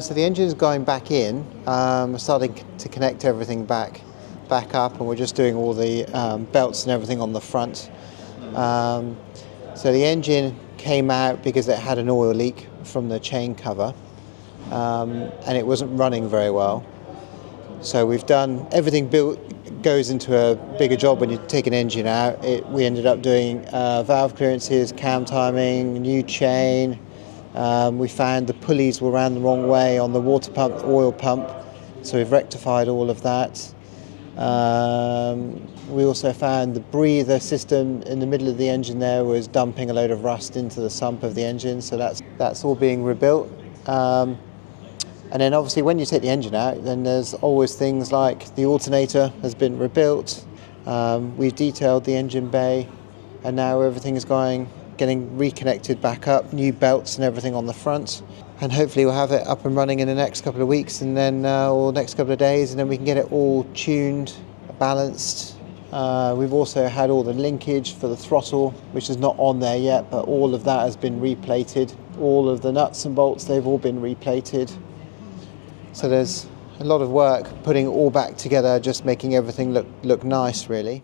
So the engine's going back in. We're starting to connect everything back up, and we're just doing all the belts and everything on the front. So the engine came out because it had an oil leak from the chain cover, and it wasn't running very well. So we've done everything. Built goes into a bigger job when you take an engine out. We ended up doing valve clearances, cam timing, new chain. We found the pulleys were ran the wrong way on the water pump, oil pump, so we've rectified all of that. We also found the breather system in the middle of the engine there was dumping a load of rust into the sump of the engine, so that's all being rebuilt. And then obviously when you take the engine out, then there's always things like the alternator has been rebuilt. We've detailed the engine bay, and now everything is getting reconnected back up, new belts and everything on the front. And hopefully we'll have it up and running in the next couple of weeks, and then or next couple of days, and then we can get it all tuned, balanced. We've also had all the linkage for the throttle, which is not on there yet, but all of that has been replated. All of the nuts and bolts, they've all been replated. So there's a lot of work putting it all back together, just making everything look nice, really.